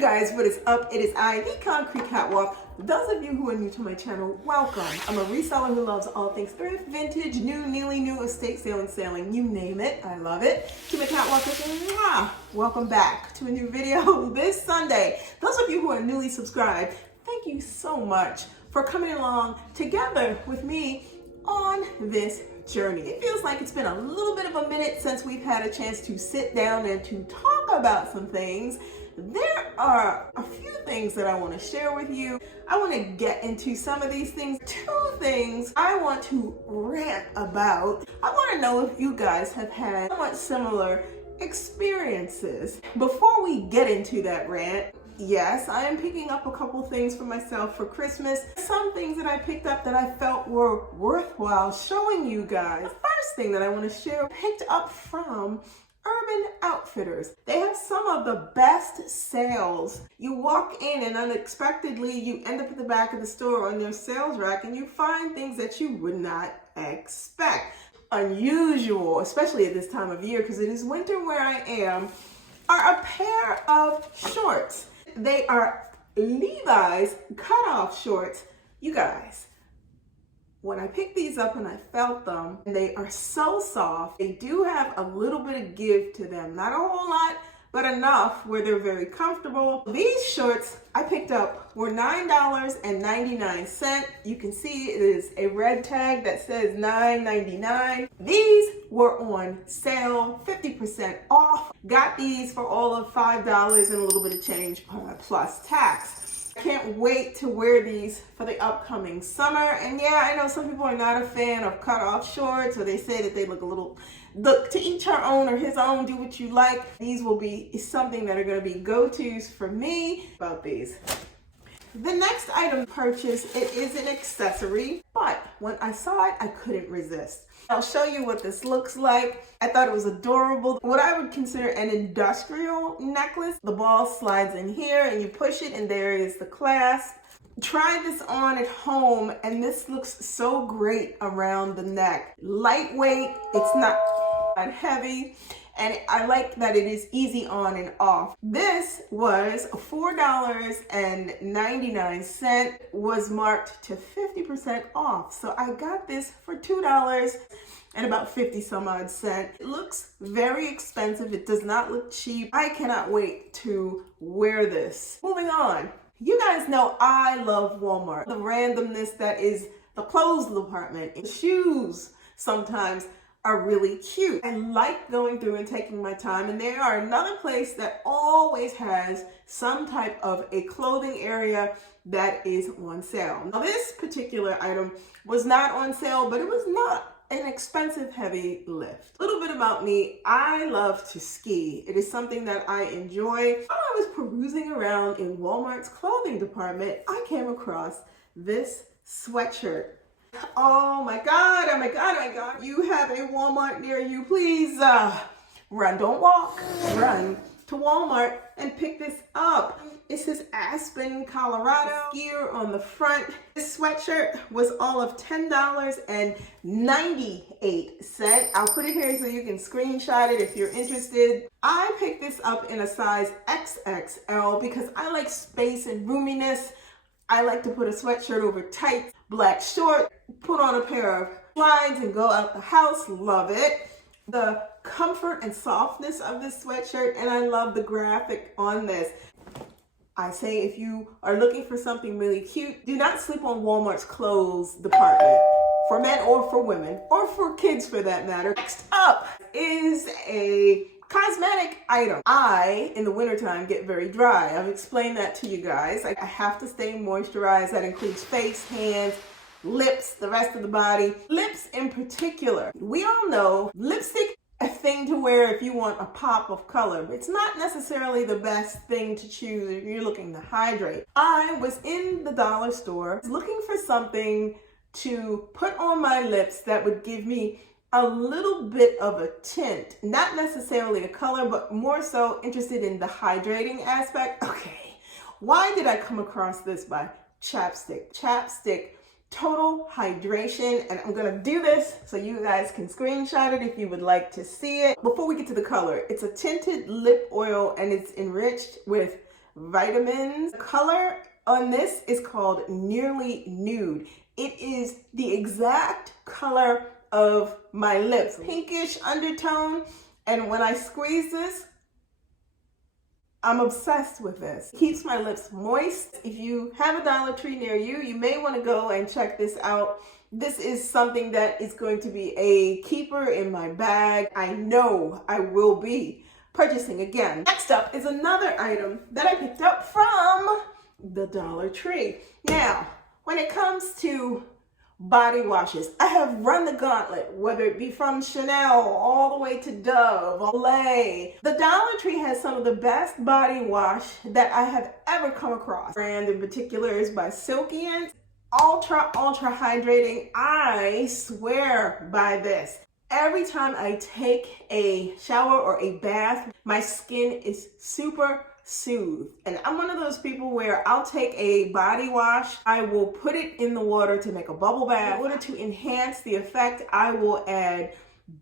guys, what is up? It is I, the Concrete Catwalk. Those of you who are new to my channel, welcome. I'm a reseller who loves all things thrift, vintage, new, nearly new, estate sale and selling, you name it. I love it. To my Catwalkers, welcome back to a new video this Sunday. Those of you who are newly subscribed, thank you so much for coming along together with me on this journey. It feels like it's been a little bit of a minute since we've had a chance to sit down and to talk about some things. There are a few things that I want to share with you. I want to get into some of these things. Two things I want to rant about. I want to know if you guys have had somewhat similar experiences. Before we get into that rant, yes, I am picking up a couple things for myself for Christmas. Some things that I picked up that I felt were worthwhile showing you guys. The first thing that I want to share, picked up from Urban Outfitters. They have some of the best sales. You walk in and unexpectedly you end up at the back of the store on their sales rack and you find things that you would not expect. Unusual, especially at this time of year because it is winter where I am, are a pair of shorts. They are Levi's cutoff shorts. You guys, when I picked these up and I felt them, they are so soft. They do have a little bit of give to them. Not a whole lot, but enough where they're very comfortable. These shorts I picked up were $9.99. You can see it is a red tag that says $9.99. These were on sale, 50% off. Got these for all of $5 and a little bit of change plus tax. Can't wait to wear these for the upcoming summer. And yeah, I know some people are not a fan of cutoff shorts, or they say that they look a little, look, to each her own or his own, do what you like. These will be something that are going to be go-tos for me about these. The next item purchase, it is an accessory, but when I saw it, I couldn't resist. I'll show you what this looks like. I thought it was adorable. What I would consider an industrial necklace. The ball slides in here and you push it and there is the clasp. Try this on at home and this looks so great around the neck. Lightweight, it's not heavy. And I like that it is easy on and off. This was $4.99, was marked to 50% off. So I got this for $2 and about 50 some odd cents. It looks very expensive. It does not look cheap. I cannot wait to wear this. Moving on. You guys know I love Walmart. The randomness that is the clothes department. Shoes sometimes are really cute. I like going through and taking my time, and they are another place that always has some type of a clothing area that is on sale. Now this particular item was not on sale, but it was not an expensive heavy lift. A little bit about me, I love to ski. It is something that I enjoy. While I was perusing around in Walmart's clothing department, I came across this sweatshirt. Oh my God, oh my God, oh my God. You have a Walmart near you, please run, don't walk, run to Walmart and pick this up. It says Aspen, Colorado, gear on the front. This sweatshirt was all of $10.98. I'll put it here so you can screenshot it if you're interested. I picked this up in a size XXL because I like space and roominess. I like to put a sweatshirt over tights, black short, put on a pair of slides and go out the house. Love it. The comfort and softness of this sweatshirt, and I love the graphic on this. I say if you are looking for something really cute, do not sleep on Walmart's clothes department for men or for women, or for kids for that matter. Next up is a cosmetic item. I, in the wintertime, get very dry. I've explained that to you guys. I have to stay moisturized. That includes face, hands, lips, the rest of the body. Lips in particular. We all know lipstick a thing to wear if you want a pop of color, but it's not necessarily the best thing to choose if you're looking to hydrate. I was in the dollar store looking for something to put on my lips that would give me a little bit of a tint, not necessarily a color, but more so interested in the hydrating aspect. Okay, why did I come across this by chapstick? Chapstick Total Hydration, and I'm gonna do this so you guys can screenshot it if you would like to see it. Before we get to the color, it's a tinted lip oil and it's enriched with vitamins. The color on this is called Nearly Nude. It is the exact color of my lips, pinkish undertone. And when I squeeze this, I'm obsessed with this. It keeps my lips moist. If you have a Dollar Tree near you, you may want to go and check this out. This is something that is going to be a keeper in my bag. I know I will be purchasing again. Next up is another item that I picked up from the Dollar Tree. Now, when it comes to body washes, I have run the gauntlet, whether it be from Chanel all the way to Dove, Olay. The Dollar Tree has some of the best body wash that I have ever come across. The brand in particular is by Silkian. Ultra hydrating. I swear by this. Every time I take a shower or a bath, my skin is super soothed. And I'm one of those people where I'll take a body wash, I will put it in the water to make a bubble bath. In order to enhance the effect, I will add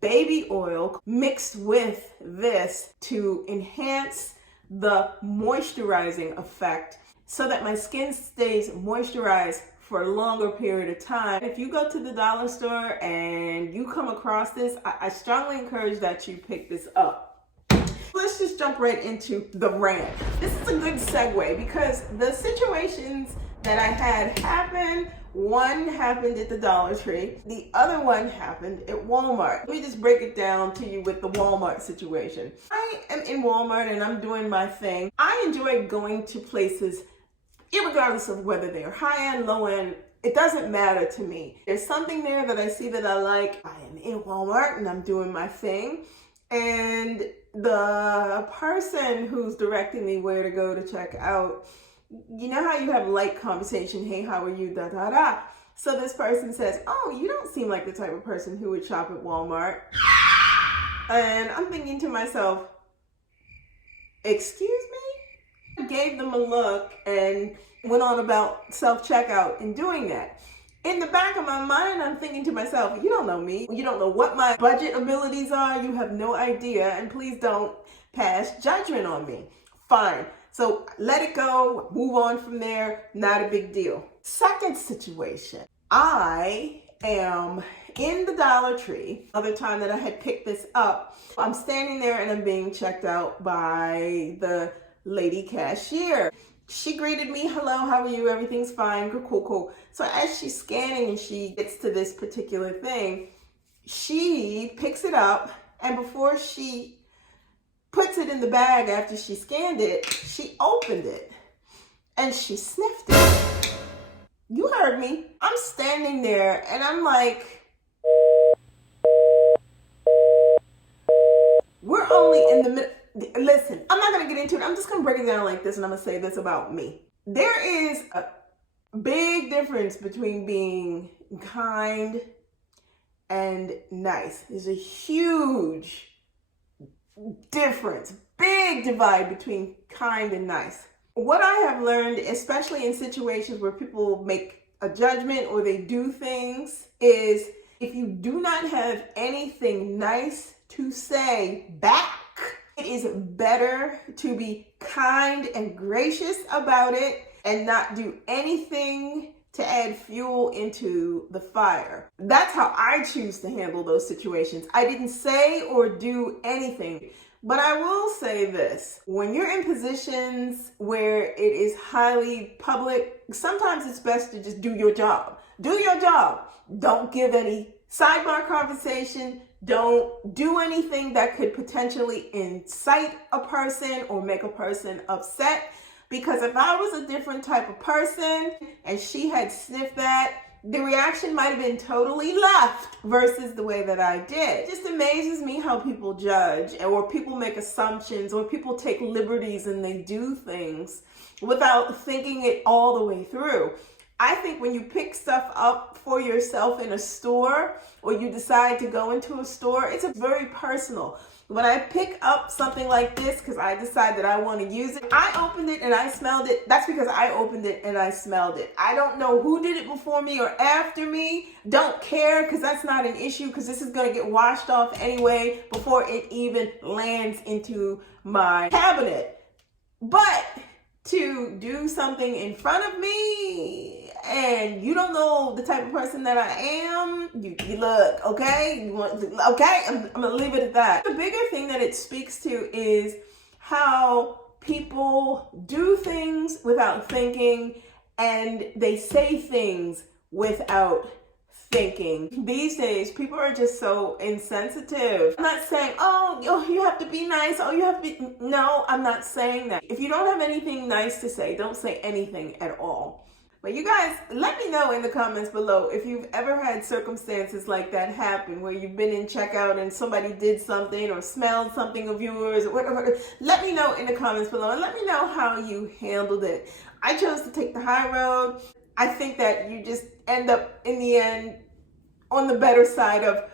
baby oil mixed with this to enhance the moisturizing effect so that my skin stays moisturized for a longer period of time. If you go to the dollar store and you come across this, I strongly encourage that you pick this up. Let's just jump right into the rant. This is a good segue because the situations that I had happen, one happened at the Dollar Tree, the other one happened at Walmart. Let me just break it down to you with the Walmart situation. I am in Walmart and I'm doing my thing. I enjoy going to places irregardless of whether they're high end, low end. It doesn't matter to me. There's something there that I see that I like. I am in Walmart and I'm doing my thing. And the person who's directing me where to go to check out, you know how you have light conversation, hey, how are you, da da da. So this person says, oh, you don't seem like the type of person who would shop at Walmart. And I'm thinking to myself, excuse me? I gave them a look and went on about self-checkout and doing that. In the back of my mind, I'm thinking to myself, you don't know me. You don't know what my budget abilities are. You have no idea. And please don't pass judgment on me. Fine. So let it go. Move on from there. Not a big deal. Second situation. I am in the Dollar Tree. Other time that I had picked this up, I'm standing there and I'm being checked out by the lady cashier. She greeted me, hello, how are you? Everything's fine, cool. So as she's scanning and she gets to this particular thing, she picks it up, and before she puts it in the bag after she scanned it, she opened it and she sniffed it. You heard me. I'm standing there and I'm like, we're only in the middle. Listen, I'm not going to get into it. I'm just going to break it down like this, and I'm going to say this about me. There is a big difference between being kind and nice. There's a huge difference, big divide between kind and nice. What I have learned, especially in situations where people make a judgment or they do things, is if you do not have anything nice to say back, it is better to be kind and gracious about it and not do anything to add fuel into the fire. That's how I choose to handle those situations. I didn't say or do anything, but I will say this. When you're in positions where it is highly public, sometimes it's best to just do your job. Do your job. Don't give any sidebar conversation. Don't do anything that could potentially incite a person or make a person upset. Because if I was a different type of person and she had sniffed that, the reaction might have been totally left versus the way that I did. It just amazes me how people judge, or people make assumptions, or people take liberties and they do things without thinking it all the way through. I think when you pick stuff up for yourself in a store, or you decide to go into a store, it's very personal. When I pick up something like this because I decide that I want to use it, I opened it and I smelled it. That's because I opened it and I smelled it. I don't know who did it before me or after me. Don't care, because that's not an issue, because this is going to get washed off anyway before it even lands into my cabinet. But to do something in front of me and you don't know the type of person that I am, you look, okay? Okay? I'm gonna leave it at that. The bigger thing that it speaks to is how people do things without thinking and they say things without thinking. These days, people are just so insensitive. I'm not saying, oh, you have to be nice. Oh, you have to be. No, I'm not saying that. If you don't have anything nice to say, don't say anything at all. But you guys, let me know in the comments below if you've ever had circumstances like that happen where you've been in checkout and somebody did something or smelled something of yours or whatever. Let me know in the comments below and let me know how you handled it. I chose to take the high road. I think that you just end up in the end on the better side of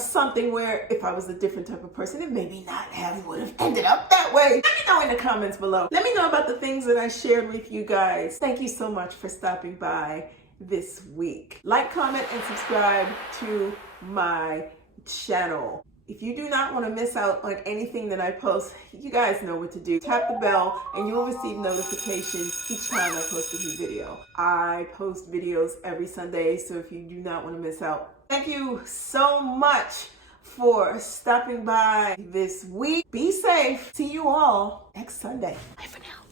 something where if I was a different type of person, it maybe not would have ended up that way. Let me know in the comments below. Let me know about the things that I shared with you guys. Thank you so much for stopping by this week. Like, comment, and subscribe to my channel. If you do not want to miss out on anything that I post, you guys know what to do. Tap the bell and you will receive notifications each time I post a new video. I post videos every Sunday, so if you do not want to miss out, thank you so much for stopping by this week. Be safe. See you all next Sunday. Bye for now.